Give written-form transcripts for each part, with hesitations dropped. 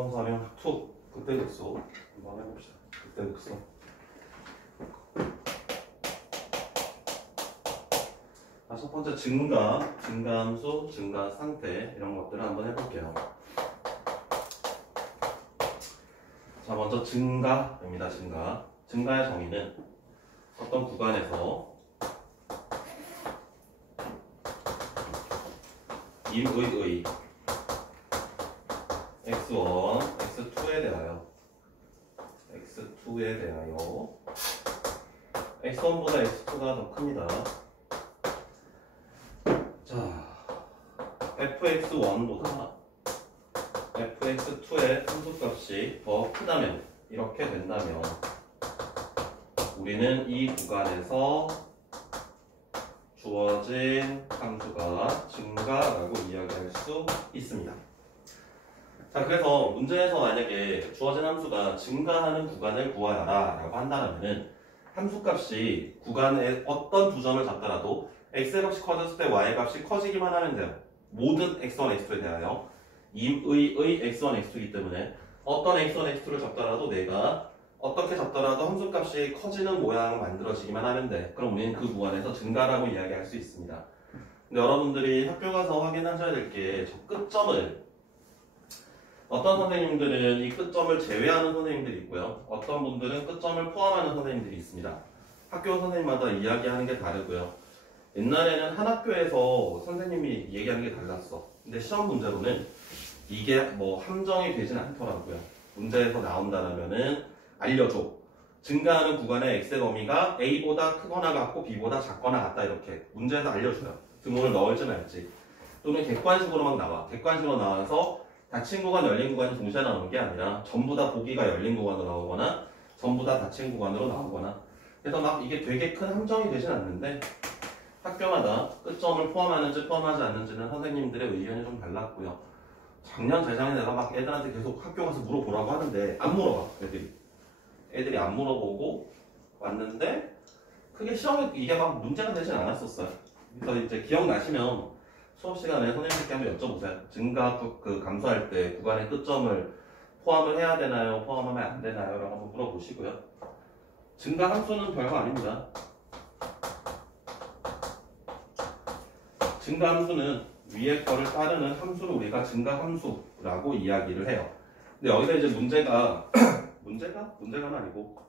수험사명 학투 극대극소 한번 해봅시다. 극대극소. 첫 번째 증가, 증가함수, 증가 상태 이런 것들을 한번 해볼게요. 자, 먼저 증가입니다. 증가. 증가의 정의는 어떤 구간에서 임의 x1, x2에 대하여 x1보다 x2가 더 큽니다. 자, fx1보다 fx2의 함수값이 더 크다면, 이렇게 된다면 우리는 이 구간에서 주어진 함수가 증가라고 이야기할 수 있습니다. 자, 그래서 문제에서 만약에 주어진 함수가 증가하는 구간을 구하라 라고 한다면 함수값이 구간에 어떤 두 점을 잡더라도 x의 값이 커졌을 때 y의 값이 커지기만 하면 돼요. 모든 x1, x2에 대하여 임의의 x1, x2이기 때문에 어떤 x1, x2를 잡더라도 내가 어떻게 잡더라도 함수값이 커지는 모양을 만들어지기만 하면 돼. 그럼 우리는 그 구간에서 증가라고 이야기할 수 있습니다. 근데 여러분들이 학교 가서 확인하셔야 될 게 저 끝점을, 어떤 선생님들은 이 끝점을 제외하는 선생님들이 있고요. 어떤 분들은 끝점을 포함하는 선생님들이 있습니다. 학교 선생님마다 이야기하는 게 다르고요. 옛날에는 한 학교에서 선생님이 얘기하는 게 달랐어. 근데 시험 문제로는 이게 뭐 함정이 되진 않더라고요. 문제에서 나온다라면은 알려줘. 증가하는 구간의 x의 범위가 a보다 크거나 같고 b보다 작거나 같다, 이렇게 문제에서 알려줘요. 등호를 넣을지 말지. 또는 객관식으로 막 나와. 객관식으로 나와서 닫힌 구간, 열린 구간이 동시에 나오는 게 아니라 전부 다 보기가 열린 구간으로 나오거나 전부 다 닫힌 구간으로 나오거나, 그래서 막 이게 되게 큰 함정이 되진 않는데 학교마다 끝점을 포함하는지 포함하지 않는지는 선생님들의 의견이 좀 달랐고요. 작년, 재작년에 내가 막 애들한테 계속 학교 가서 물어보라고 하는데 안 물어봐, 애들이 안 물어보고 왔는데 크게 시험에 이게 막 문제가 되진 않았었어요. 그래서 이제 기억나시면 수업 시간에 선생님께 한번 여쭤보세요. 증가 그 감소할 때 구간의 끝점을 포함을 해야 되나요? 포함하면 안 되나요? 라고 한번 물어보시고요. 증가 함수는 별거 아닙니다. 증가 함수는 위에 거를 따르는 함수를 우리가 증가 함수라고 이야기를 해요. 근데 여기서 이제 문제가 아니고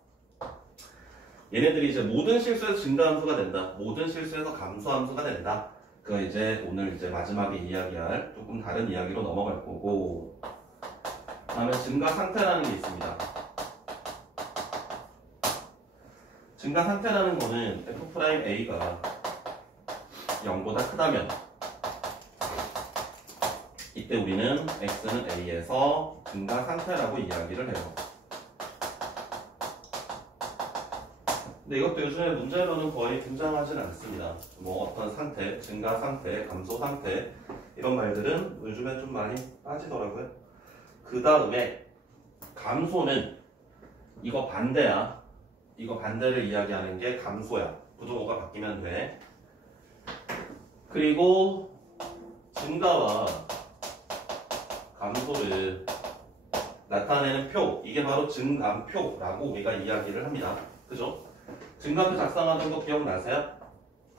얘네들이 이제 모든 실수에서 증가 함수가 된다, 모든 실수에서 감소 함수가 된다. 그거 이제 오늘 이제 마지막에 이야기할 조금 다른 이야기로 넘어갈 거고, 다음에 증가 상태라는 게 있습니다. 증가 상태라는 거는 f'a가 0보다 크다면 이때 우리는 x는 a에서 증가 상태라고 이야기를 해요. 근데 이것도 요즘에 문제로는 거의 등장하진 않습니다. 뭐 어떤 상태, 증가 상태, 감소 상태 이런 말들은 요즘에 좀 많이 빠지더라고요. 그 다음에 감소는 이거 반대야. 이거 반대를 이야기하는 게 감소야. 부동호가 바뀌면 돼. 그리고 증가와 감소를 나타내는 표, 이게 바로 증감표라고 우리가 이야기를 합니다. 그죠? 증감표 작성하는 거 기억나세요?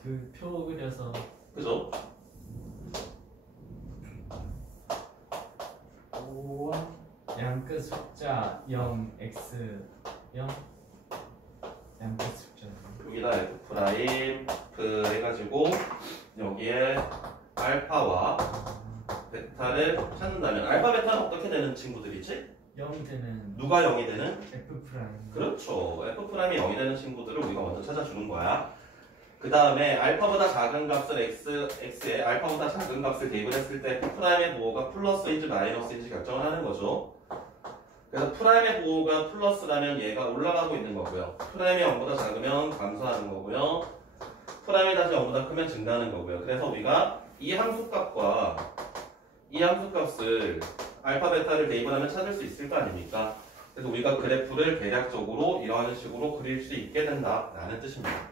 그 표 그려서, 그죠? 5원 양끝 숫자 0 x 0 양끝 숫자 여기다 F' 해가지고 여기에 알파와 베타를 찾는다면, 알파 베타는 어떻게 되는 친구들이지? 0이 되는 누가 0이 되는? F 프라임. 그렇죠. F'이 0이 되는 친구들을 우리가 먼저 찾아주는 거야. 그 다음에 알파보다 작은 값을 x에 알파보다 작은 값을 대입을 했을 때 F'의 부호가 플러스인지 마이너스인지 결정을 하는 거죠. 그래서 프라임의 부호가 플러스라면 얘가 올라가고 있는 거고요. 프라임이 0보다 작으면 감소하는 거고요. 프라임이 다시 0보다 크면 증가하는 거고요. 그래서 우리가 이 함수값과 이 함수값을 알파, 베타를 대입을 하면 찾을 수 있을 거 아닙니까? 그래서 우리가 그래프를 대략적으로 이러한 식으로 그릴 수 있게 된다라는 뜻입니다.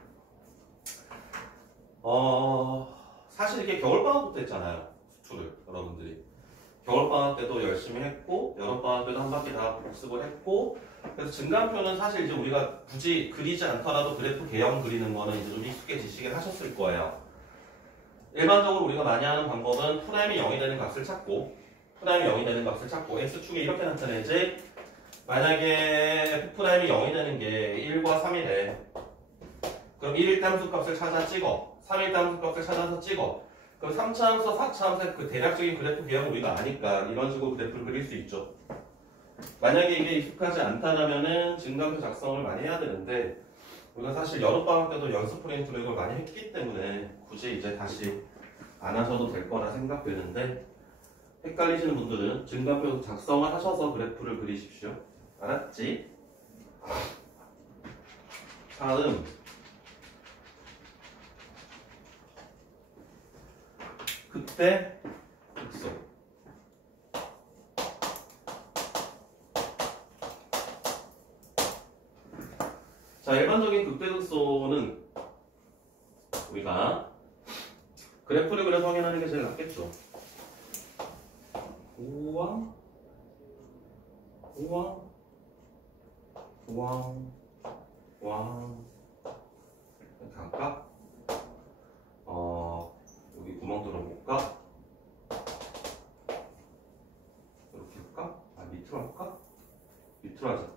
사실 이게 겨울방학부터 했잖아요. 수투를 여러분들이. 겨울방학 때도 열심히 했고 여름방학 때도 한 바퀴 다 복습을 했고 그래서 증감표는 사실 이제 우리가 굳이 그리지 않더라도 그래프 개형 그리는 거는 이제 좀 익숙해지시긴 하셨을 거예요. 일반적으로 우리가 많이 하는 방법은 프라임이 0이 되는 값을 찾고 x축에 이렇게 나타내지 만약에 f'이 0이 되는 게 1과 3이래 그럼 1일 함수 값을 찾아 찍어 3일 함수 값을 찾아서 찍어 그럼 3차 함수, 4차 함수의 그 대략적인 그래프 개형을 우리가 아니까 이런 식으로 그래프를 그릴 수 있죠. 만약에 이게 익숙하지 않다면은 증감표 작성을 많이 해야 되는데 우리가 사실 여름방학 때도 연습 프린트로 이걸 많이 했기 때문에 굳이 이제 다시 안 하셔도 될 거라 생각되는데 헷갈리시는 분들은 증감표 작성을 하셔서 그래프를 그리십시오. 알았지? 다음 그때 극소 자 일반적인 극대극소는 우리가 그래프를 그려서 확인하는 게 제일 낫겠죠. 우왕 이렇게 할까? 여기 구멍 뚫어볼까? 이렇게 할까? 밑으로 할까? 밑으로 하자.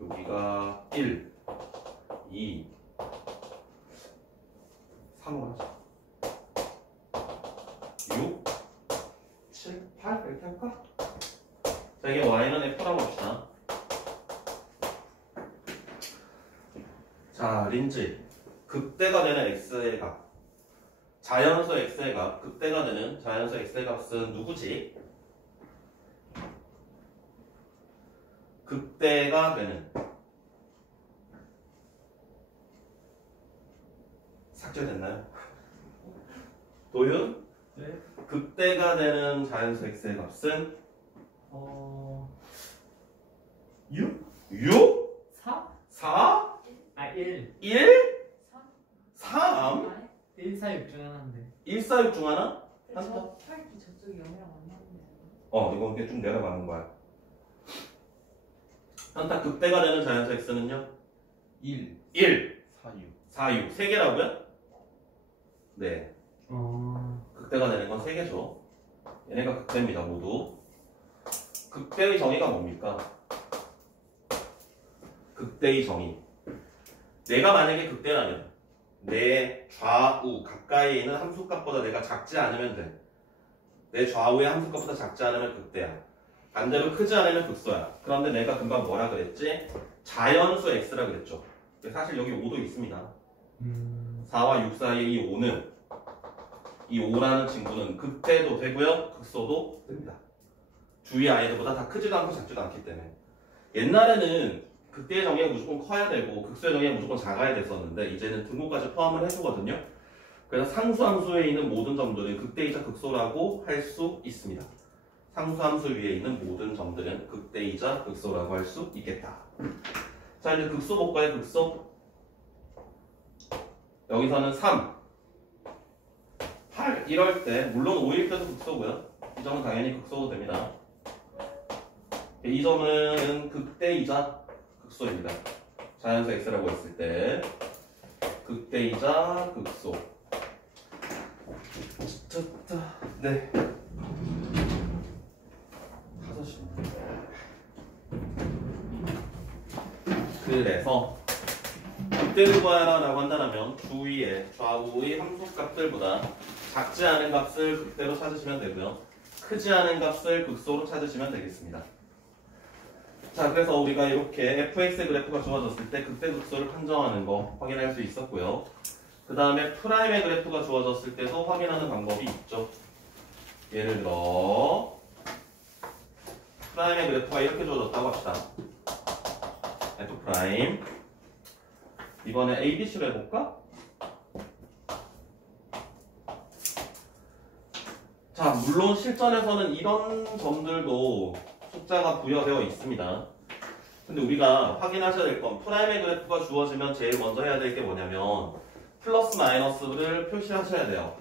여기가 1, 2, 3으로 하자. 6, 7, 8 이렇게 할까? 자 이게 y는 f라고 합시다. 자 린지 극대가 되는 x의 값 자연수 x의 값 극대가 되는 자연수 x의 값은 누구지? 극대가 되는 삭제됐나요? 도윤? 네. 극대가 되는 자연수 x의 값은 6? 6? 4? 4? 1 1? 3? 3? 1, 4, 6 중 하나인데 1, 4, 6 중 하나? 저 혈기 저쪽이 0이랑 만나는데 이거 이렇게 쭉 내려가는 거야. 한타 극대가 되는 자연수 x는요? 1, 1, 4, 6. 4, 6. 3개라고요? 네. 극대가 되는 건 3개죠. 얘네가 극대입니다, 모두. 극대의 정의가 뭡니까? 극대의 정의. 내가 만약에 극대라면 내 좌우 가까이에 있는 함수값보다 내가 작지 않으면 돼. 내 좌우의 함수값보다 작지 않으면 극대야. 반대로 크지 않으면 극소야. 그런데 내가 금방 뭐라 그랬지? 자연수 x라 그랬죠. 사실 여기 5도 있습니다. 4와 6 사이에 이 5는 이 5라는 친구는 극대도 되고요. 극소도 됩니다. 주위 아이들보다 다 크지도 않고 작지도 않기 때문에. 옛날에는 극대의 정의가 무조건 커야 되고 극소의 정의가 무조건 작아야 됐었는데 이제는 등호까지 포함을 해주거든요. 그래서 상수함수에 있는 모든 점들은 극대이자 극소라고 할 수 있습니다. 상수함수 위에 있는 모든 점들은 극대이자 극소라고 할 수 있겠다. 자 이제 극소 볼까요? 극소. 여기서는 3, 8 이럴 때 물론 5일 때도 극소고요. 이 점은 당연히 극소도 됩니다. 이 점은 극대이자 극소입니다. 자연수 x라고 했을 때 극대이자 극소. 네. 5시. 그래서 극대를 구하라 라고 한다면 주위의 좌우의 함수값들보다 작지 않은 값을 극대로 찾으시면 되고요. 크지 않은 값을 극소로 찾으시면 되겠습니다. 자, 그래서 우리가 이렇게 fx 그래프가 주어졌을 때 극대 극소를 판정하는 거 확인할 수 있었고요. 그 다음에 프라임의 그래프가 주어졌을 때도 확인하는 방법이 있죠. 예를 들어 프라임의 그래프가 이렇게 주어졌다고 합시다. f 프라임. 이번에 ABC로 해볼까? 자, 물론 실전에서는 이런 점들도 숫자가 부여되어 있습니다. 근데 우리가 확인하셔야 될 건 프라임의 그래프가 주어지면 제일 먼저 해야 될 게 뭐냐면 플러스 마이너스를 표시하셔야 돼요.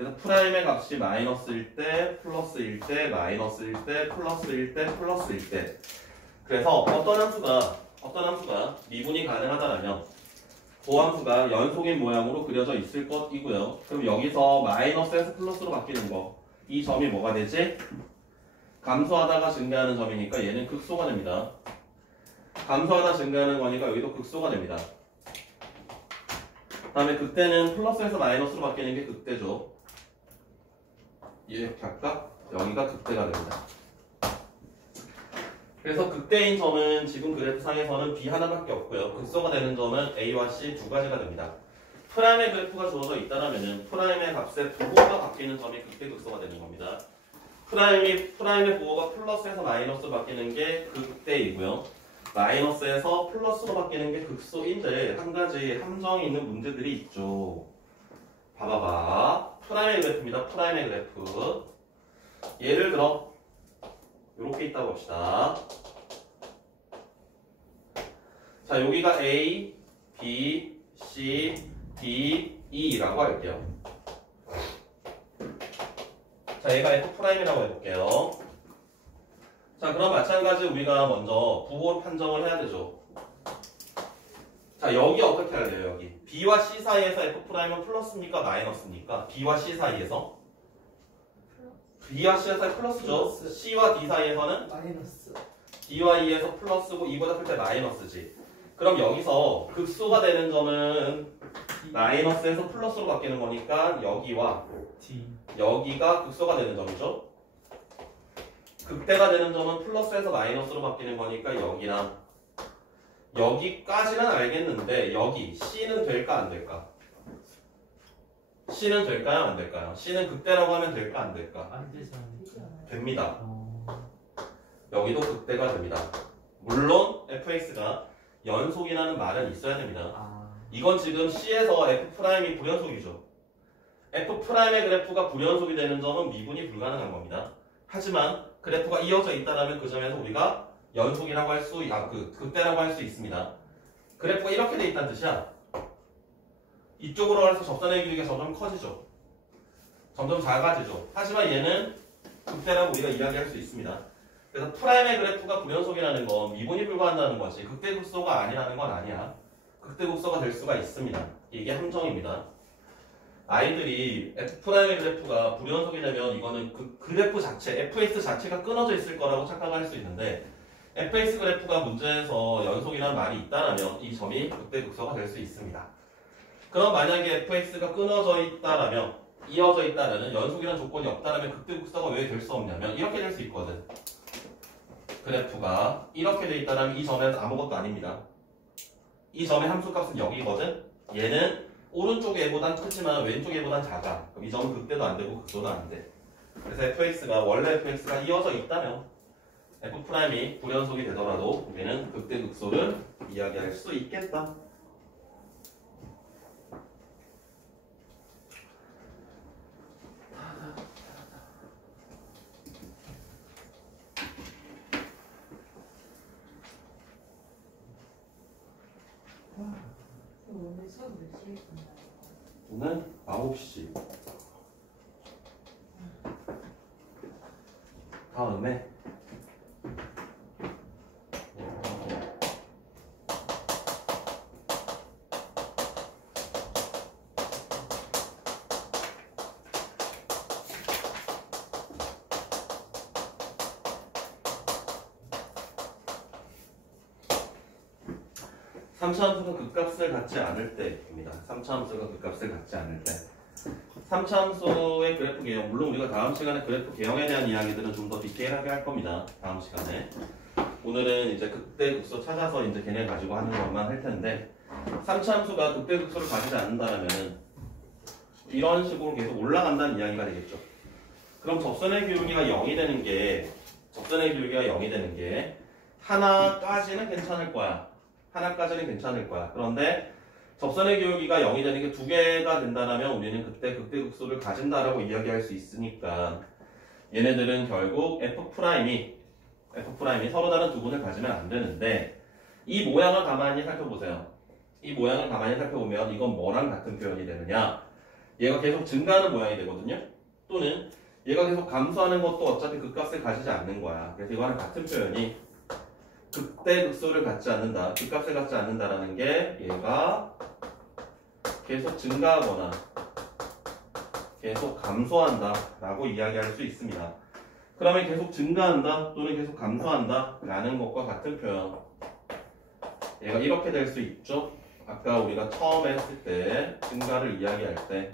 그래서 프라임의 값이 마이너스일 때, 플러스일 때, 마이너스일 때, 플러스일 때, 플러스일 때. 그래서 어떤 함수가 미분이 가능하다면 그 함수가 연속인 모양으로 그려져 있을 것이고요. 그럼 여기서 마이너스에서 플러스로 바뀌는 거. 이 점이 뭐가 되지? 감소하다가 증가하는 점이니까 얘는 극소가 됩니다. 감소하다 증가하는 거니까 여기도 극소가 됩니다. 그 다음에 극대는 플러스에서 마이너스로 바뀌는 게 극대죠. 이렇게 할까? 여기가 극대가 됩니다. 그래서 극대인 점은 지금 그래프상에서는 B 하나밖에 없고요. 극소가 되는 점은 A와 C 두 가지가 됩니다. 프라임의 그래프가 주어져 있다면 프라임의 값의 부호가 바뀌는 점이 극대 극소가 되는 겁니다. 프라임의 부호가 플러스에서 마이너스로 바뀌는 게 극대이고요. 마이너스에서 플러스로 바뀌는 게 극소인데 한 가지 함정이 있는 문제들이 있죠. 봐봐봐. 프라임의 그래프입니다. 프라임의 그래프. 예를 들어 이렇게 있다고 봅시다. 자, 여기가 A, B, C, D, E라고 할게요. 자, 얘가 F'이라고 해볼게요. 자, 그럼 마찬가지 우리가 먼저 부호 판정을 해야 되죠. 자, 여기 어떻게 해야 돼요, 여기? B와 C 사이에서 F'은 플러스입니까? 마이너스입니까? B와 C 사이에서? B와 C 사이 플러스죠. C와 D 사이에서는? 마이너스. D와 E에서 플러스고 E보다 클 때 마이너스지. 그럼 여기서 극소가 되는 점은 마이너스에서 플러스로 바뀌는 거니까 여기와 D. 여기가 극소가 되는 점이죠. 극대가 되는 점은 플러스에서 마이너스로 바뀌는 거니까 여기랑 여기까지는 알겠는데 여기 C는 될까 안 될까? C는 될까요 안 될까요? C는 극대라고 하면 될까 안 될까? 안 되지 않을까? 됩니다. 여기도 극대가 됩니다. 물론 fx가 연속이라는 말은 있어야 됩니다. 아. 이건 지금 C에서 F'이 불연속이죠. F'의 그래프가 불연속이 되는 점은 미분이 불가능한 겁니다. 하지만 그래프가 이어져 있다면 그 점에서 우리가 연속이라고 할 수, 극대라고 할 수 있습니다. 그래프가 이렇게 돼 있다는 뜻이야. 이쪽으로 가서 접선의 길이가 점점 커지죠. 점점 작아지죠. 하지만 얘는 극대라고 우리가 이야기할 수 있습니다. 그래서 프라임의 그래프가 불연속이라는 건 미분이 불과한다는 거지 극대 극소가 아니라는 건 아니야. 극대 극소가 될 수가 있습니다. 이게 함정입니다. 아이들이 F'의 그래프가 불연속이 되면 이거는 그 그래프 자체, fx 자체가 끊어져 있을 거라고 착각할 수 있는데 fx 그래프가 문제에서 연속이라는 말이 있다면 이 점이 극대 극소가 될 수 있습니다. 그럼 만약에 fx가 끊어져 있다라면 이어져 있다라는 연속이라는 조건이 없다라면 극대 극소가 왜 될 수 없냐면 이렇게 될 수 있거든. 그래프가 이렇게 돼 있다면 이 점에는 아무것도 아닙니다. 이 점의 함수값은 여기거든. 얘는 오른쪽 얘보단 크지만 왼쪽 얘보단 작아. 그럼 이 점은 극대도 안 되고 극소도 안 돼. 그래서 fx가 원래 fx가 이어져 있다면 f'이 불연속이 되더라도 우리는 극대 극소를 이야기할 수 있겠다. 오늘 수업 몇 시에 끝나요? 오늘 9시. 다음에 삼차함수가 극값을 갖지 않을 때입니다. 삼차함수가 극값을 갖지 않을 때. 삼차함수의 그래프 개형, 물론 우리가 다음 시간에 그래프 개형에 대한 이야기들은 좀 더 디테일하게 할 겁니다. 다음 시간에. 오늘은 이제 극대 극소 찾아서 이제 걔네 가지고 하는 것만 할 텐데, 삼차함수가 극대 극소를 가지지 않는다면 이런 식으로 계속 올라간다는 이야기가 되겠죠. 그럼 접선의 기울기가 0이 되는 게, 하나까지는 괜찮을 거야. 하나까지는 괜찮을 거야. 그런데 접선의 기울기가 0이 되는 게 두 개가 된다면 우리는 그때 극대 극소를 가진다라고 이야기할 수 있으니까 얘네들은 결국 F'이 서로 다른 두 분을 가지면 안 되는데 이 모양을 가만히 살펴보세요. 이 모양을 가만히 살펴보면 이건 뭐랑 같은 표현이 되느냐? 얘가 계속 증가하는 모양이 되거든요. 또는 얘가 계속 감소하는 것도 어차피 극값을 가지지 않는 거야. 그래서 이거랑 같은 표현이 극대 극소를 갖지 않는다, 극값을 갖지 않는다라는 게 얘가 계속 증가하거나 계속 감소한다 라고 이야기할 수 있습니다. 그러면 계속 증가한다 또는 계속 감소한다 라는 것과 같은 표현, 얘가 이렇게 될 수 있죠. 아까 우리가 처음에 했을 때 증가를 이야기할 때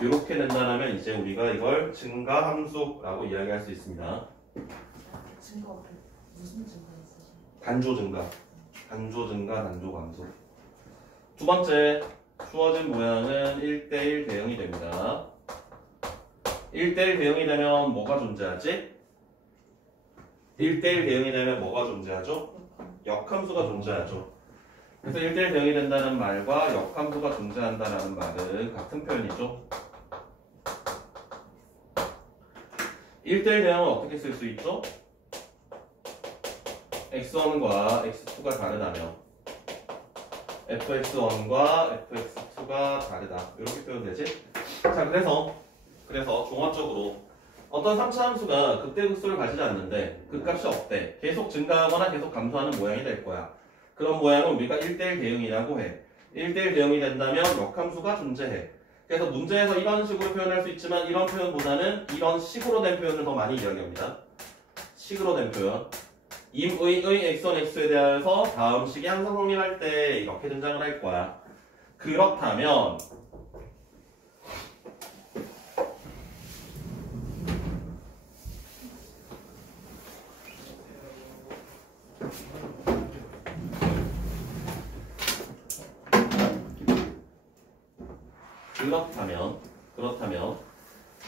이렇게 된다면 이제 우리가 이걸 증가함수라고 이야기할 수 있습니다. 증거 무슨 증거 있으세요? 단조 증가, 단조 증가, 단조 감소. 두 번째, 주어진 모양은 1대1 대응이 됩니다. 1대1 대응이 되면 뭐가 존재하지? 1대1 대응이 되면 뭐가 존재하죠? 역함수가 존재하죠. 그래서 1대1 대응이 된다는 말과 역함수가 존재한다는 말은 같은 표현이죠. 1대1 대응은 어떻게 쓸 수 있죠? x1과 x2가 다르다면 fx1과 fx2가 다르다 이렇게 표현되지? 자, 그래서 종합적으로 어떤 3차 함수가 극대극소를 가지지 않는데 극값이 없대, 계속 증가하거나 계속 감소하는 모양이 될 거야. 그런 모양을 우리가 1대1 대응이라고 해. 1대1 대응이 된다면 역함수가 존재해. 그래서 문제에서 이런 식으로 표현할 수 있지만 이런 표현보다는 이런 식으로 된 표현을 더 많이 이야기합니다. 식으로 된 표현. 임의 x1, x에 대해서 다음 식이 항상 성립할 때 이렇게 등장을 할 거야. 그렇다면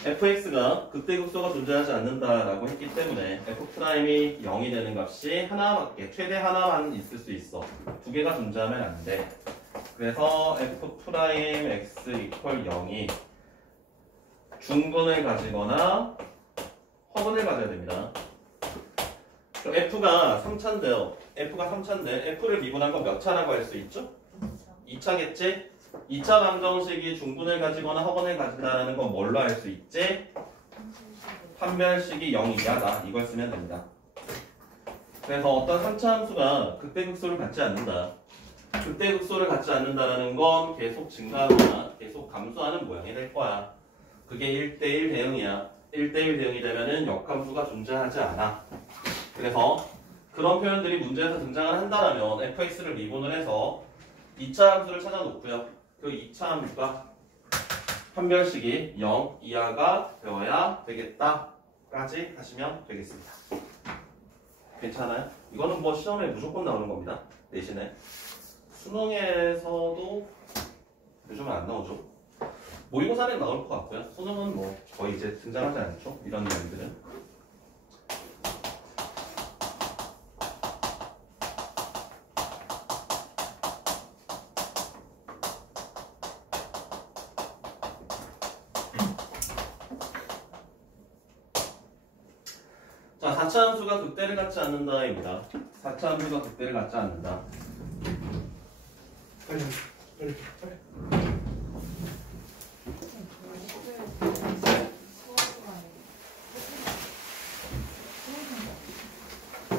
fx가 극대극소가 존재하지 않는다라고 했기 때문에 f'이 0이 되는 값이 하나밖에, 최대 하나만 있을 수 있어. 두 개가 존재하면 안 돼. 그래서 f'x 이퀄 0이 중근을 가지거나 허근을 가져야 됩니다. 그럼 f가 3차인데요. f가 3차인데 f를 미분한 건 몇 차라고 할 수 있죠? 2차겠지? 2차 방정식이 중분을 가지거나 허근을 가진다는 건 뭘로 할 수 있지? 판별식이 0 이하다. 이걸 쓰면 됩니다. 그래서 어떤 3차 함수가 극대극소를 갖지 않는다. 극대극소를 갖지 않는다는 건 계속 증가하거나 계속 감소하는 모양이 될 거야. 그게 1대1 대응이야. 1대1 대응이 되면은 역함수가 존재하지 않아. 그래서 그런 표현들이 문제에서 등장을 한다면 fx를 미분을 해서 2차 함수를 찾아놓고요. 그 2차 함수가 판별식이 0 이하가 되어야 되겠다까지 하시면 되겠습니다. 괜찮아요? 이거는 뭐 시험에 무조건 나오는 겁니다. 대신에 수능에서도 요즘은 안 나오죠. 모의고사는 나올 것 같고요. 수능은 뭐 거의 이제 등장하지 않죠. 이런 내용들은. 자, 4차 함수가 극대를 갖지 않는다입니다. 4차 함수가 극대를 갖지 않는다. 빨리.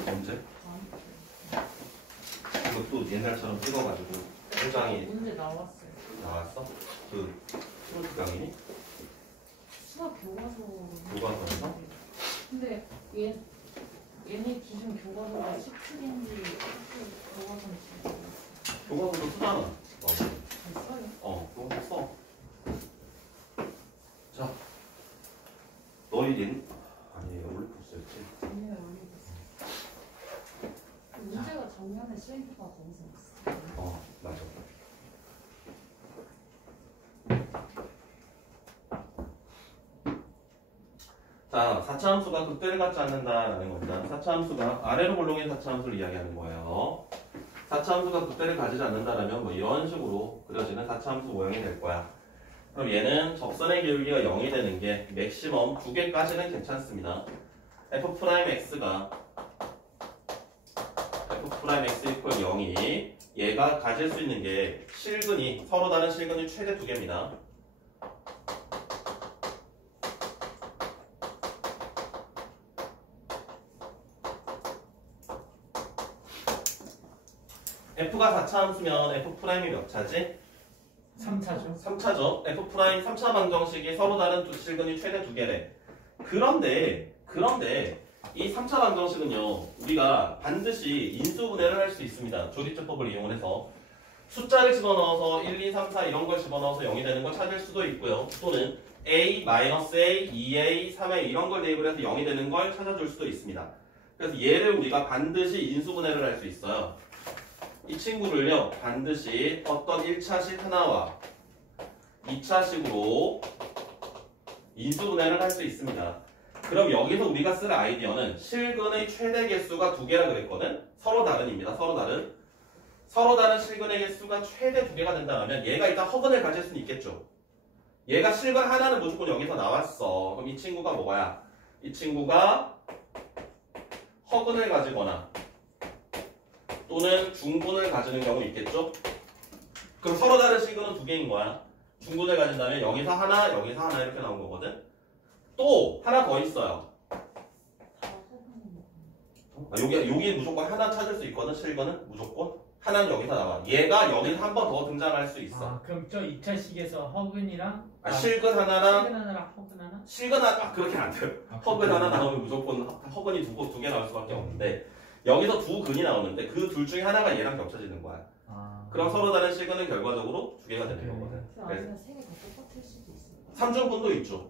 언제? 이것도 옛날처럼 찍어가지고 현장이 문제 나왔어요. 나왔어? 그 프로트 강의니? 수학 교과서. 교과서에서? 근데 얘네 기준 교과서가 17인지 교과서는 진짜 교과서도 쓰잖아. 써요? 그거 써. 자, 너희 아니 올리포스였지. 작년에 올리겠어. 문제가 작년에 시행표가 거기서 났어. 맞아. 자, 4차 함수가 극대를 갖지 않는다라는 겁니다. 4차 함수가 아래로 볼록인 4차 함수를 이야기하는 거예요. 4차 함수가 극대를 가지지 않는다라면 뭐 이런 식으로 그려지는 4차 함수 모양이 될 거야. 그럼 얘는 접선의 기울기가 0이 되는 게 맥시멈 2개까지는 괜찮습니다. f'x가 F'X 이퀄 0이 얘가 가질 수 있는 게 실근이 서로 다른 실근이 최대 2개입니다. F가 4차 함수면 F'이 몇 차지? 3차죠. 3차죠. F' 3차 방정식이 서로 다른 두 실근이 최대 2개래. 그런데 이 3차 방정식은요, 우리가 반드시 인수분해를 할 수 있습니다. 조립제법을 이용해서 숫자를 집어넣어서 1, 2, 3, 4 이런 걸 집어넣어서 0이 되는 걸 찾을 수도 있고요. 또는 A, -A, 2A, 3A 이런 걸 대입을 해서 0이 되는 걸 찾아줄 수도 있습니다. 그래서 얘를 우리가 반드시 인수분해를 할 수 있어요. 이 친구를요, 반드시 어떤 1차식 하나와 2차식으로 인수분해를 할 수 있습니다. 그럼 여기서 우리가 쓸 아이디어는 실근의 최대 개수가 2개라 그랬거든? 서로 다른입니다. 서로 다른 실근의 개수가 최대 2개가 된다면 얘가 일단 허근을 가질 수는 있겠죠. 얘가 실근 하나는 무조건 여기서 나왔어. 그럼 이 친구가 뭐야? 이 친구가 허근을 가지거나 또는 중분을 가지는 경우 있겠죠? 그럼 서로 다른 실근은 2개인 거야. 중분을 가진다면 여기서 하나 이렇게 나온 거거든? 또 하나 더 있어요. 여기 무조건 하나 찾을 수 있거든. 실근은 무조건 하나는 여기서 나와. 얘가 여기서 한 번 더 등장할 수 있어. 아, 그럼 저 2차식에서 허근이랑 실근 하나랑 허근 하나? 실근 하나 그렇게 안 돼요. 허근 하나 나오면 무조건 허근이 두 개 나올 수밖에 없는데 여기서 두 근이 나오는데 그 둘 중에 하나가 얘랑 겹쳐지는 거야. 그럼 서로 다른 실근은 결과적으로 2개가 되는 거거든. 아니면 3개 다 똑같을 수도 있어요. 삼중분도 있죠.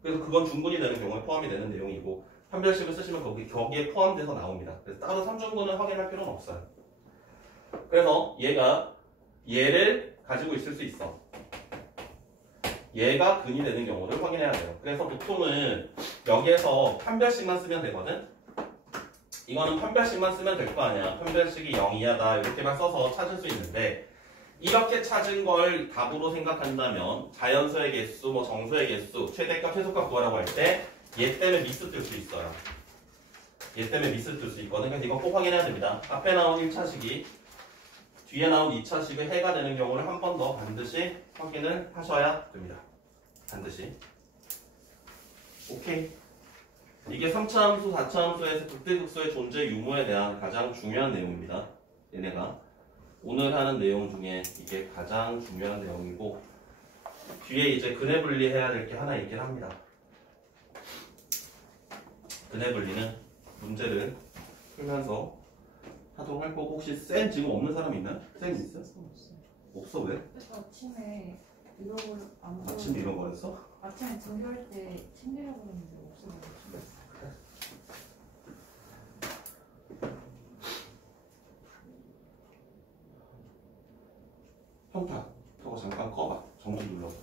그래서 그건 중분이 되는 경우에 포함이 되는 내용이고 판별식을 쓰시면 거기에 포함돼서 나옵니다. 그래서 따로 삼중분을 확인할 필요는 없어요. 그래서 얘를 가지고 있을 수 있어. 얘가 근이 되는 경우를 확인해야 돼요. 그래서 보통은 여기에서 판별식만 쓰면 되거든. 이거는 판별식만 쓰면 될 거 아니야. 판별식이 0이하다 이렇게만 써서 찾을 수 있는데 이렇게 찾은 걸 답으로 생각한다면 자연수의 개수, 정수의 개수, 최대값, 최소값 구하라고 할 때 얘 때문에 미스 뜰 수 있어요. 얘 때문에 미스 뜰 수 있거든. 그래서 이거 꼭 확인해야 됩니다. 앞에 나온 1차식이 뒤에 나온 2차식의 해가 되는 경우를 한 번 더 반드시 확인을 하셔야 됩니다. 반드시. 오케이. 이게 3차 함수, 4차 함수에서 극대극소의 존재 유무에 대한 가장 중요한 내용입니다. 얘네가 오늘 하는 내용 중에 이게 가장 중요한 내용이고 뒤에 이제 근해 분리해야 될 게 하나 있긴 합니다. 근해 분리는 문제를 풀면서 하도록 할 거고 혹시 쌤 지금 없는 사람 있나요? 쌤 있어? 없어 왜? 아침에 안 아침에 이런 거였어? 아침에 등교할 때 챙기려고 했는데 없어가지고. 평타 저거 잠깐 꺼봐. 정지 눌러서.